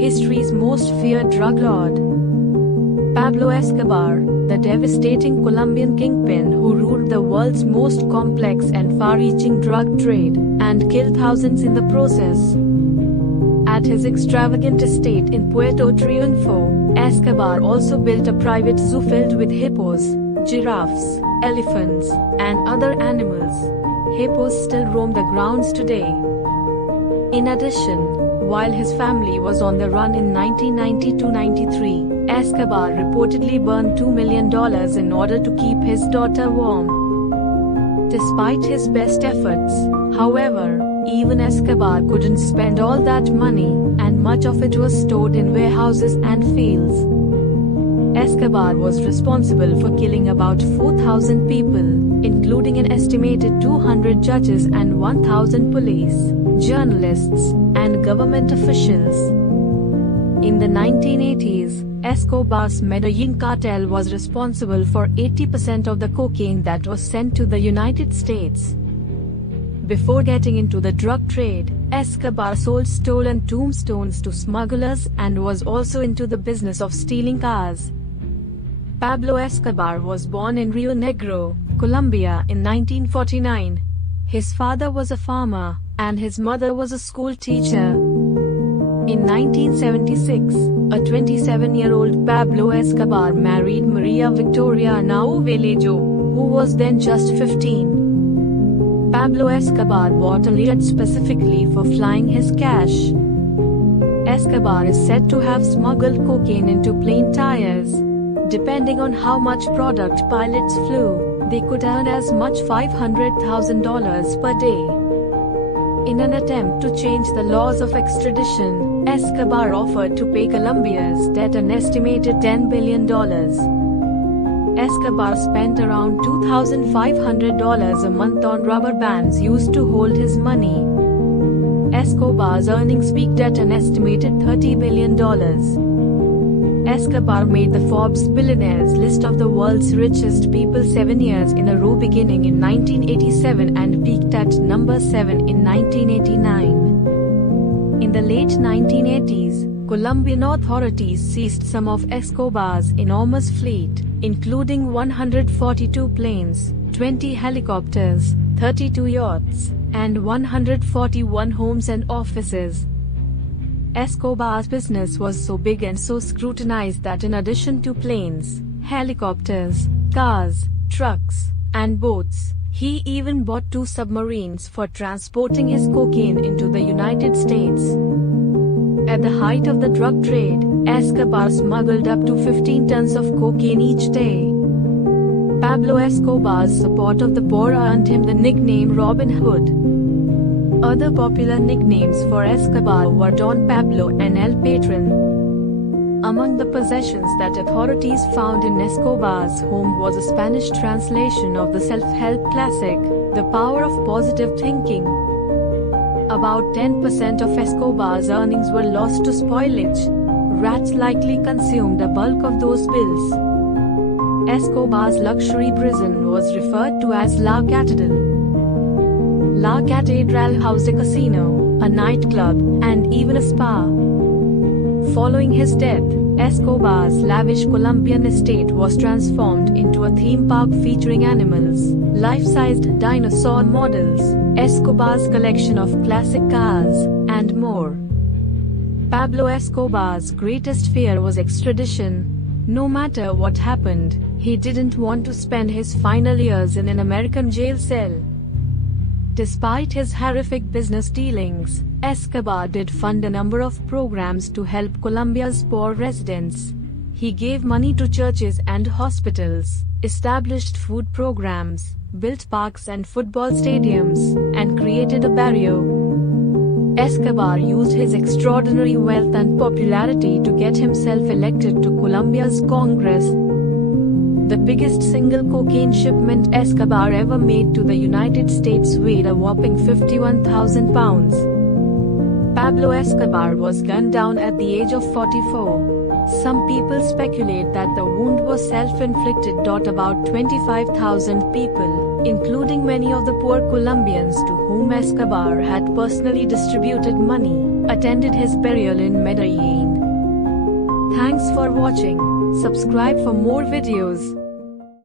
history's most feared drug lord. Pablo Escobar, the devastating Colombian kingpin who ruled the world's most complex and far-reaching drug trade, and killed thousands in the process. At his extravagant estate in Puerto Triunfo, Escobar also built a private zoo filled with hippos, giraffes, elephants, and other animals. Hippos still roam the grounds today. In addition, while his family was on the run in 1992-93, Escobar reportedly burned $2 million in order to keep his daughter warm. Despite his best efforts, however, even Escobar couldn't spend all that money, and much of it was stored in warehouses and fields. Escobar was responsible for killing about 4,000 people, including an estimated 200 judges and 1,000 police, journalists, and government officials. In the 1980s, Escobar's Medellín Cartel was responsible for 80% of the cocaine that was sent to the United States. Before getting into the drug trade, Escobar sold stolen tombstones to smugglers and was also into the business of stealing cars. Pablo Escobar was born in Rio Negro, Colombia in 1949. His father was a farmer, and his mother was a school teacher. In 1976, a 27-year-old Pablo Escobar married Maria Victoria Arnau Velejo, who was then just 15. Pablo Escobar bought a yacht specifically for flying his cash. Escobar is said to have smuggled cocaine into plane tires. Depending on how much product pilots flew, they could earn as much $500,000 per day. In an attempt to change the laws of extradition, Escobar offered to pay Colombia's debt an estimated $10 billion. Escobar spent around $2,500 a month on rubber bands used to hold his money. Escobar's earnings peaked at an estimated $30 billion. Escobar made the Forbes Billionaires list of the world's richest people 7 years in a row beginning in 1987 and peaked at number 7 in 1989. In the late 1980s, Colombian authorities seized some of Escobar's enormous fleet, including 142 planes, 20 helicopters, 32 yachts, and 141 homes and offices. Escobar's business was so big and so scrutinized that in addition to planes, helicopters, cars, trucks, and boats, he even bought 2 submarines for transporting his cocaine into the United States. At the height of the drug trade, Escobar smuggled up to 15 tons of cocaine each day. Pablo Escobar's support of the poor earned him the nickname Robin Hood. Other popular nicknames for Escobar were Don Pablo and El Patron. Among the possessions that authorities found in Escobar's home was a Spanish translation of the self-help classic, The Power of Positive Thinking. About 10% of Escobar's earnings were lost to spoilage. Rats likely consumed a bulk of those bills. Escobar's luxury prison was referred to as La Catedral. La Catedral housed a casino, a nightclub, and even a spa. Following his death, Escobar's lavish Colombian estate was transformed into a theme park featuring animals, life-sized dinosaur models, Escobar's collection of classic cars, and more. Pablo Escobar's greatest fear was extradition. No matter what happened, he didn't want to spend his final years in an American jail cell. Despite his horrific business dealings, Escobar did fund a number of programs to help Colombia's poor residents. He gave money to churches and hospitals, established food programs, built parks and football stadiums, and created a barrio. Escobar used his extraordinary wealth and popularity to get himself elected to Colombia's Congress. The biggest single cocaine shipment Escobar ever made to the United States weighed a whopping 51,000 pounds. Pablo Escobar was gunned down at the age of 44. Some people speculate that the wound was self-inflicted. About 25,000 people, including many of the poor Colombians to whom Escobar had personally distributed money, attended his burial in Medellín. Thanks for watching. Subscribe for more videos.